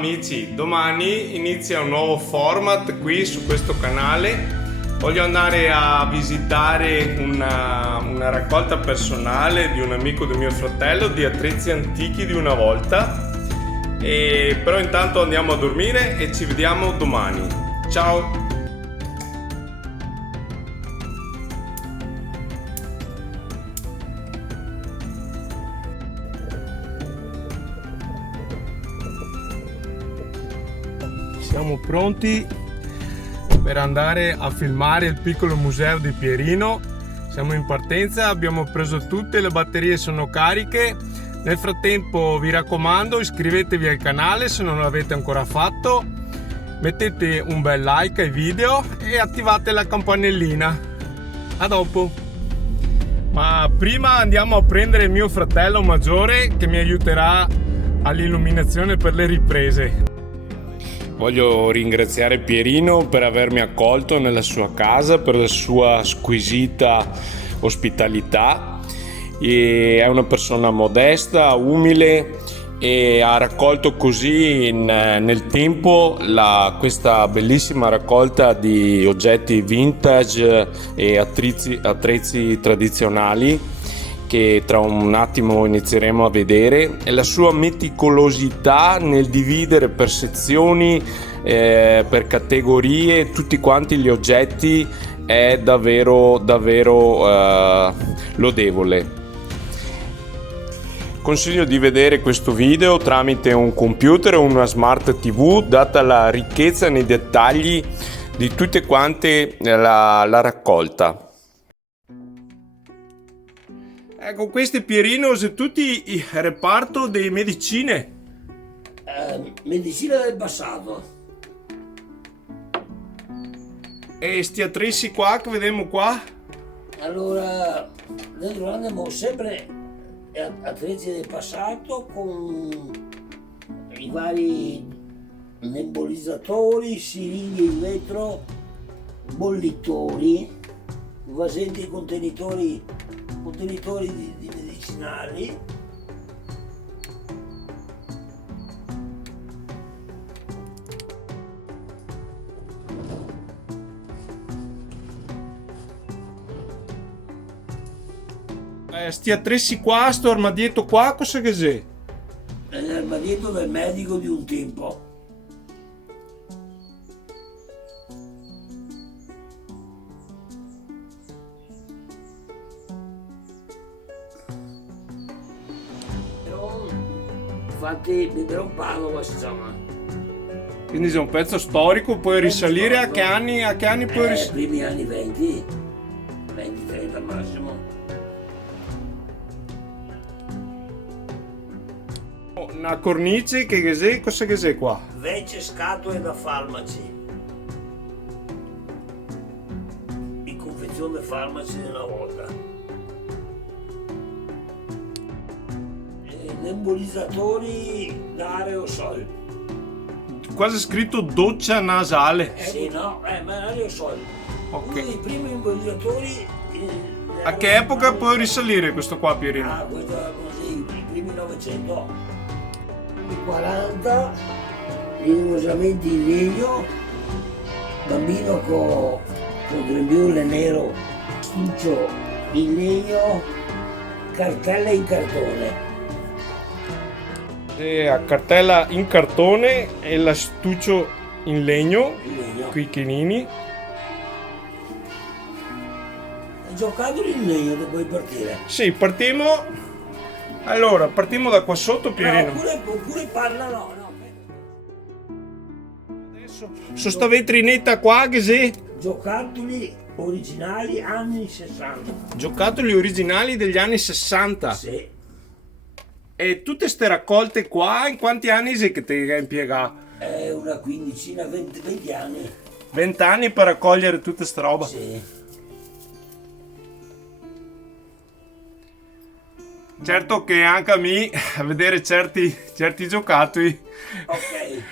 amici, domani inizia un nuovo format qui su questo canale. Voglio andare a visitare una raccolta personale di un amico di mio fratello di attrezzi antichi di una volta. Però intanto andiamo a dormire e ci vediamo domani. Ciao! Siamo pronti per andare a filmare il piccolo museo di Pierino. Siamo in partenza, abbiamo preso tutte le batterie, sono cariche. Nel frattempo vi raccomando, iscrivetevi al canale se non l'avete ancora fatto, mettete un bel like ai video e attivate la campanellina. A dopo! Ma prima andiamo a prendere mio fratello maggiore che mi aiuterà all'illuminazione per le riprese. Voglio ringraziare Pierino per avermi accolto nella sua casa, per la sua squisita ospitalità. È una persona modesta, umile e ha raccolto così nel tempo questa bellissima raccolta di oggetti vintage e attrezzi tradizionali che tra un attimo inizieremo a vedere, e la sua meticolosità nel dividere per sezioni, per categorie, tutti quanti gli oggetti è davvero lodevole. Consiglio di vedere questo video tramite un computer o una smart TV, data la ricchezza nei dettagli di tutte quante la raccolta. Ecco, questo è Pierino, tutti il reparto delle medicine. Medicina del passato. E sti attrezzi qua che vediamo qua? Allora, dentro abbiamo sempre attrezzi del passato con i vari nebulizzatori, siringhe in vetro, bollitori, vasetti contenitori di medicinali. Sti attrezzi qua, sto armadietto qua, cosa che c'è? È l'armadietto del medico di un tempo. Infatti vedrò Padova si chiama. Quindi c'è un pezzo storico, puoi risalire a che anni puoi risalire? Primi anni 20, 30 massimo. Una cornice che c'è, cosa che c'è qua? Vecchie scatole da farmaci. In confezione farmaci della volta. Nebulizzatori da aerosol. Quasi scritto doccia nasale. Sì, no, ma aerosol. Ok. Uno dei primi nebulizzatori. A che epoca puoi risalire questo qua, Pierino? Ah, questo era così, i primi 900. Anni 40, rigorosamente in legno, bambino con grembiule nero, stuccio in legno, cartelle in cartone. A cartella in cartone e l'astuccio in legno, qui chinini. Giocattoli in legno che puoi partire. Sì, partiamo. Allora, partiamo da qua sotto, Pierino. Oppure parlano. No. Adesso, su sta vetrinetta qua che c'è? Giocattoli originali anni 60. Giocattoli originali degli anni 60. Sì. E tutte ste raccolte qua, in quanti anni sei che ti hai impiegato? Una quindicina, 20 anni. 20 anni per raccogliere tutta sta roba? Sì. Certo che anche a me, a vedere certi giocattoli. Ok.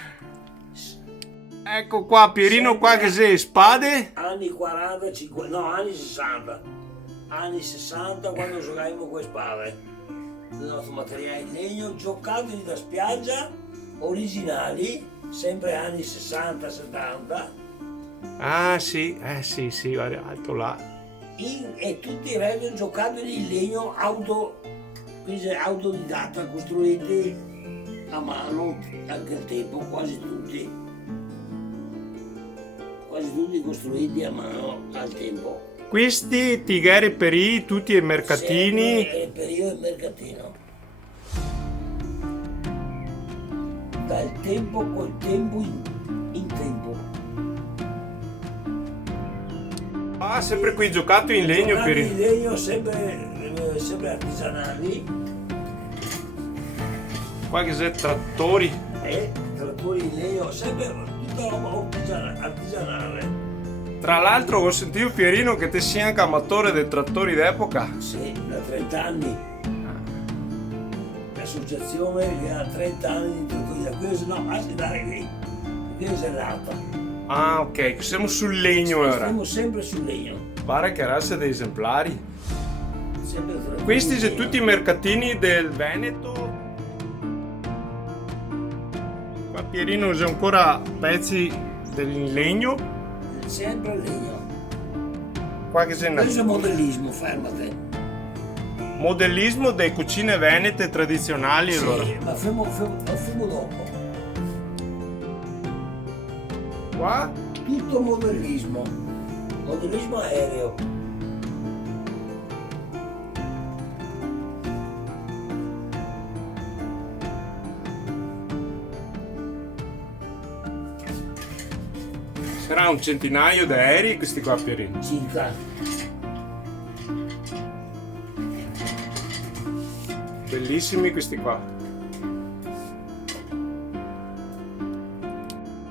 Ecco qua, Pierino, qua che sei, spade? Anni 40, 50, no, anni 60. Anni 60 quando giocavamo con le spade. Il nostro materiale in legno, giocattoli da spiaggia originali, sempre anni 60-70, Ah sì, sì, guarda, alto là. e tutti erano giocattoli in legno autodidatta, costruiti a mano anche al tempo, quasi tutti costruiti a mano al tempo. Questi Tigeri Peri, tutti ai mercatini. Sempre il periodo mercatino. Dal tempo col tempo in tempo. Ah, sempre quei giocattoli in legno Giocati per in legno sempre artigianali, qua che c'è trattori. trattori in legno, sempre tutta roba artigianale. Tra l'altro ho sentito Pierino che te sia anche amatore dei trattori d'epoca. Sì, da 30 anni. L'associazione che ha 30 anni di trattori da questo, no, dai qui, questo è l'altra. Ah, ok, siamo sul legno ora. Stiamo sempre sul legno. Pare che razza dei esemplari. Sempre trattori Questi in sono legno. tutti i mercatini del Veneto. Qua Pierino usa ancora pezzi del legno. Sempre il legno. Qua che c'è Questo è modellismo, fermate. modellismo delle cucine venete tradizionali. Sì, Allora. ma fermo dopo. Qua Tutto modellismo. Modellismo aereo. sarà un centinaio di aerei questi qua Pierino. Circa. Bellissimi questi qua.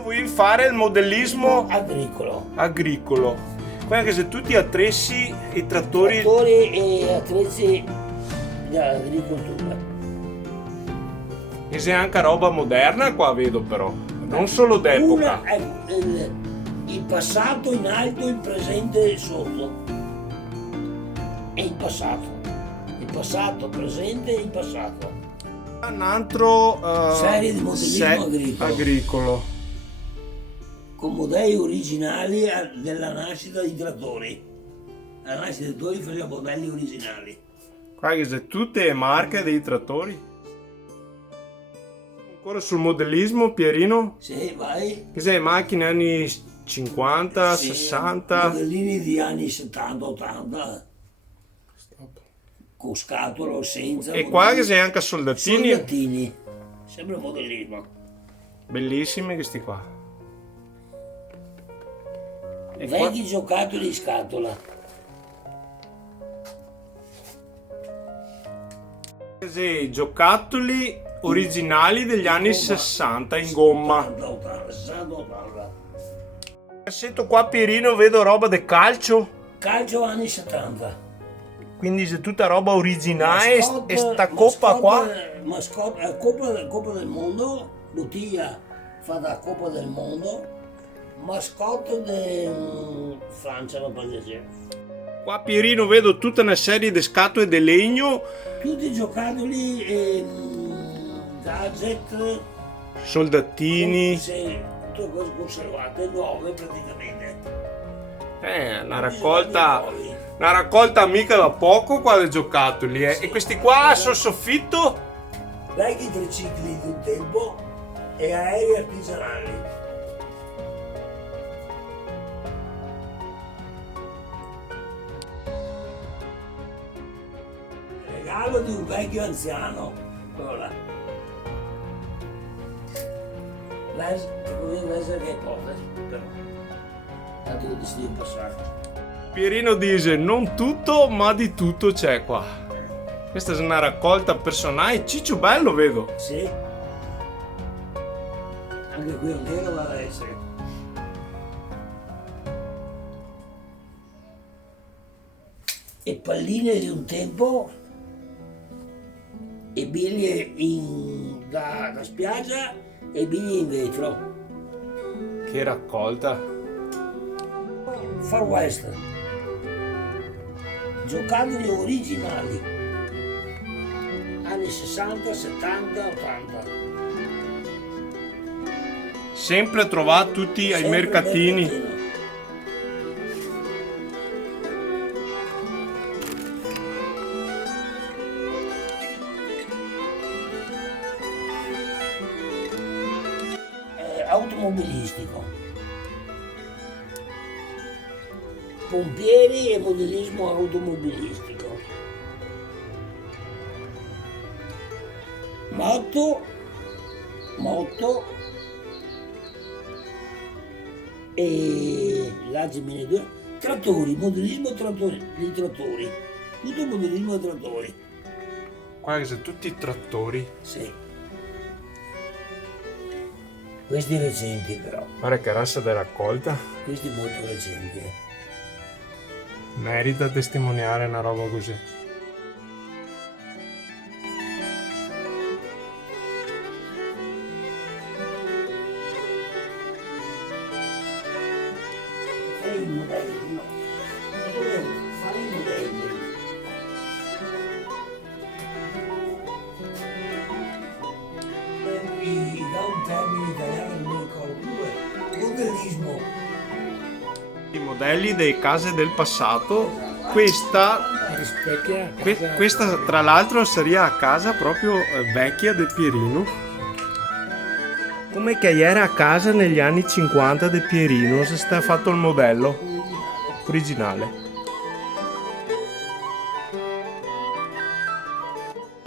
Vuoi fare il modellismo Agricolo. agricolo? Qua che sono tutti attrezzi e trattori. Trattori e attrezzi di agricoltura. E c'è anche roba moderna qua vedo però. Non solo d'epoca. Una è il passato in alto, il presente sotto. E il passato. Il passato, presente e il passato. Un altro Serie di modellismo agricolo. Con modelli originali della nascita dei trattori. La nascita dei trattori faceva modelli originali. Qua che sono tutte le marche dei trattori. Ancora sul modellismo Pierino. Sì, vai. Che sei macchine anni 50, Sì, 60. modellini di anni 70, 80. Con scatola o senza. E qua che sei anche soldatini. Soldatini. Sempre modellismo. Bellissimi questi qua. E qua Vecchi giocattoli di scatola. sì, giocattoli originali degli anni 60 in gomma. 80, 60, 80. Sento qua Pierino, vedo roba del calcio. Calcio anni 70. Quindi c'è tutta roba originale e sta coppa qua. Mascotte, Coppa del Mondo, bottiglia fatta a Coppa del Mondo, mascotte di Francia, non per dire. Qua Pierino vedo tutta una serie di scatole di legno, Tutti i giocattoli e gadget, soldatini. sì, tutte cose conservate, nuove praticamente. Una raccolta mica da poco qua dei giocattoli. E questi qua sul soffitto? Vecchi tricicli di un tempo e aerei artigianali. Regalo di un vecchio anziano. Ora. L'essere che cosa, però. Tanto che ti passato. Pierino dice non tutto ma di tutto c'è qua. Questa è una raccolta personale. Ciccio bello vedo. Sì. Anche qui un nero va ad essere. E palline di un tempo e biglie da spiaggia e biglie in vetro. Che raccolta. Far West. Giocattoli originali. Anni 60, 70, 80. sempre trovate tutti ai Sempre mercatini. mercatino. Automobilistico, pompieri e modellismo automobilistico, moto e trattori, modellismo trattori, di trattori, tutto modellismo di trattori, Qua che sono tutti trattori. sì. Questi recenti però, Guarda che razza da raccolta. questi molto recenti. Merita testimoniare una roba così. E i modelli, no. Dovevo fare i modelli. Da un termine italiano non mi ricordo più, modellismo. I modelli delle case del passato. Questa, Rispecchia questa tra l'altro sarebbe a casa proprio vecchia del Pierino. Come che era a casa negli anni 50 del Pierino, se sta fatto il modello originale.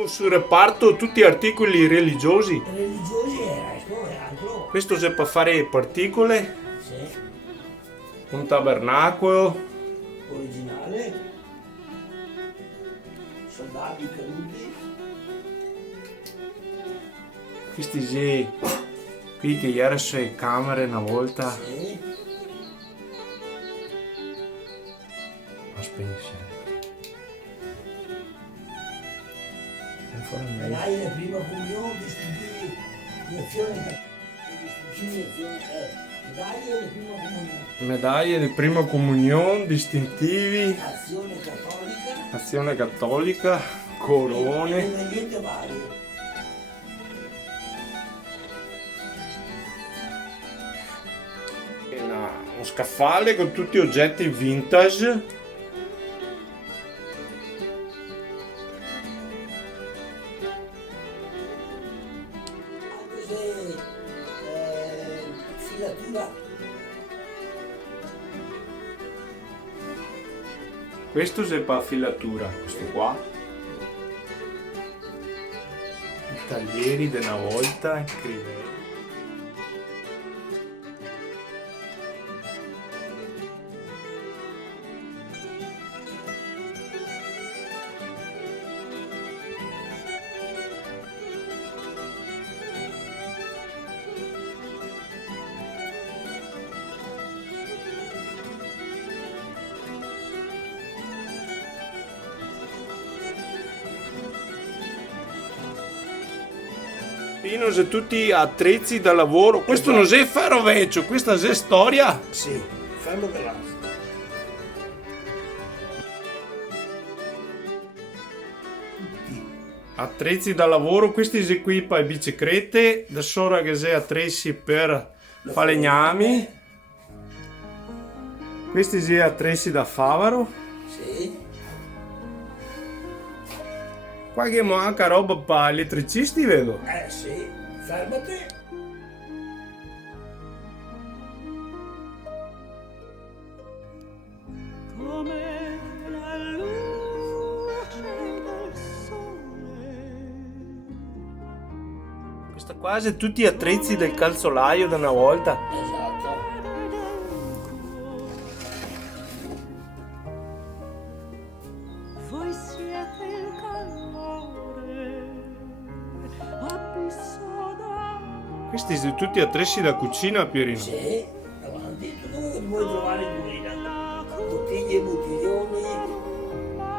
Sul reparto tutti articoli religiosi. Religiosi era, questo è altro. Questo c'è per fare particole, Sì, un tabernacolo, originale. Soldati caduti. questi sì, qui che era sulle camere una volta. Sì. Aspetta. Medaglia di prima comunione, distintivi di azione, distintivi di azione, medaglia di prima comunione, Medaglie di prima comunione, distintivi, azione cattolica, azione cattolica, corone. e medagliette varie. Uno scaffale con tutti oggetti vintage. Anche se filatura, Questo è per filatura, questo qua. I taglieri di una volta, incredibile. Pino, se tutti attrezzi da lavoro, questo non è ferro vecchio, questa è storia. sì, fermo che là. Attrezzi da lavoro, questi si equipa le biciclette, da sora che si attrezzi per falegnami, questi si attrezzi da favaro, Sì, qua che manca roba per elettricisti vedo. sì, fermati. Come la luce del sole. Questa qua è tutti attrezzi del calzolaio da una volta. Esatto. Voi siete il calore, abisso d'acqua. Questi sono tutti attrezzi da cucina, Pierino. Sì, davanti, tutto quello che puoi trovare in cucina. Bottiglie e bottiglioni,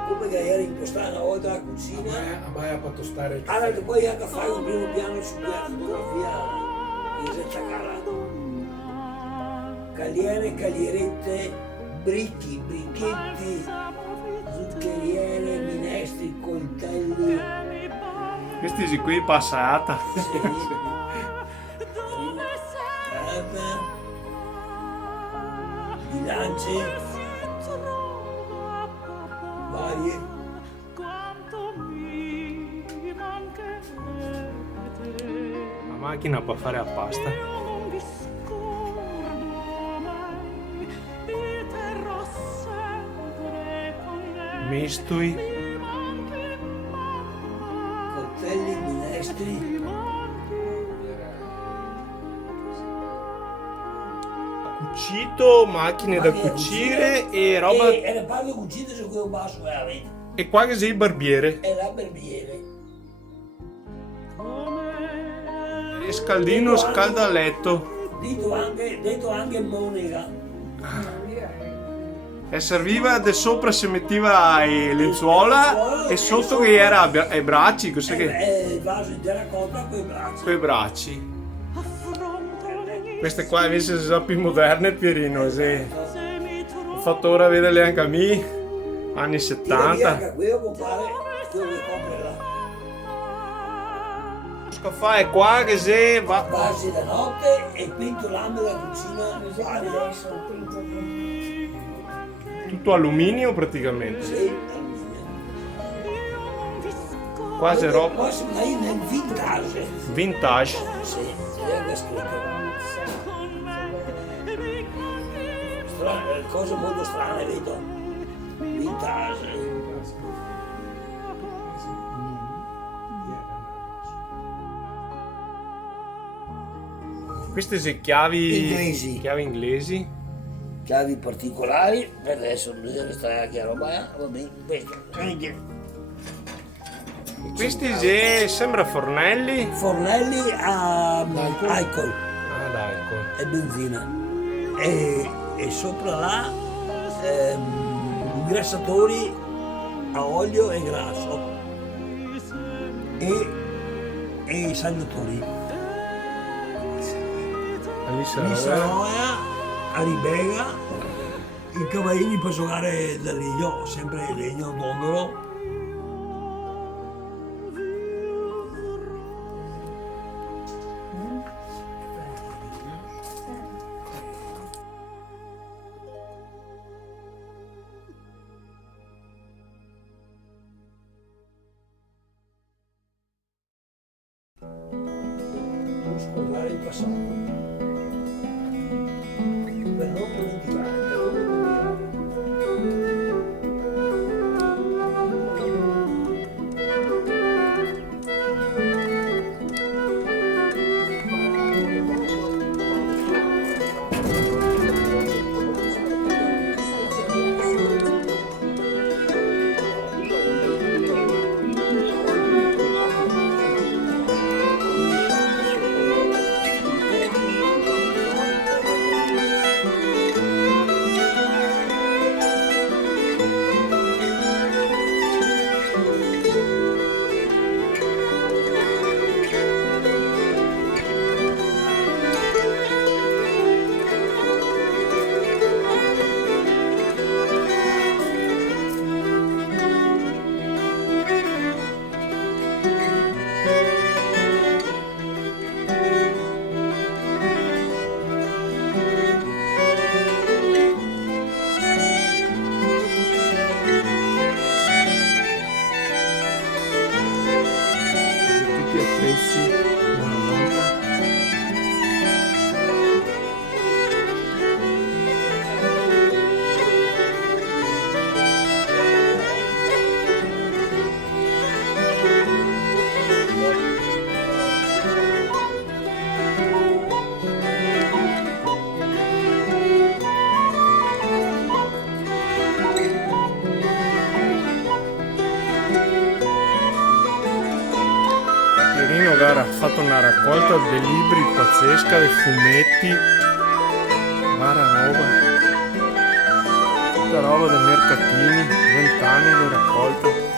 come che era impostata una volta la cucina. vai a tostare. Allora che poi anche fai un primo piano su quella fotografia in Zettacala. Cagliere, caglierette, bricchi, bricchetti, zuccheriere, minestri, coltelli. Questi si qui passata. Sì. bilance si trova papà. varie. Quanto mi mancherete. La macchina per fare la pasta. Io non vi scordo mai, vi terrò sempre con me. Mistui. Mi manchi mamma, Coltelli, minestri, mi manchi. Cucito, macchine da Macchine da cucire cucire e roba. e le palle cucite su quel basso e la rete. E qua che sei il barbiere. E la barbiere. E scaldino scalda a letto. Detto anche Monica. E serviva da sopra si metteva le lenzuola e sotto che era ai bracci, cos'è che? Il vaso di terracotta con i bracci. Coi bracci. Affronto ogni Queste qua invece sono più moderne, Pierino. Sì. se mi Ho trovo. fatto ora vedere anche a me, anni Tira via 70. che qui devo comprare quello che compri là. Cosa fa è qua che se va Passi la notte e pentolando la cucina varia. tutto alluminio praticamente. Sì, alluminio. Quasi roba Poi si va nel vintage. vintage. Sì, è scritto. Cose molto strane, vedo. Vintage. Queste sono chiavi Inglesi. chiavi inglesi. Chiavi particolari, per adesso non deve stare anche a roba, va bene, questo. Questi sembra fornelli. Fornelli a alcol Ah, dai, ecco. e benzina. E sopra là ingrassatori a olio e grasso e i saldatori. Lì sarà. L'Issaroia, a Ribega, i cavallini per giocare del legno, sempre il legno dondolo. Non scordare il passato. Per non dimenticare, per non dimenticare. Tutti attrezzi una volta. Pierino gara, ha fatto una raccolta di libri pazzesca, dei fumetti, varia roba, tutta roba dei mercatini, 20 anni di raccolta.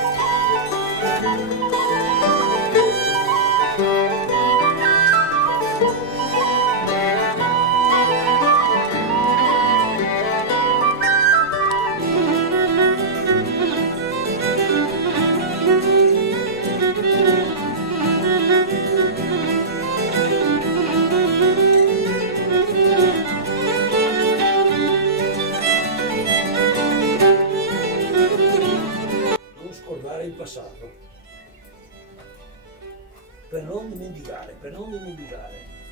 non dimenticare, per non dimenticare.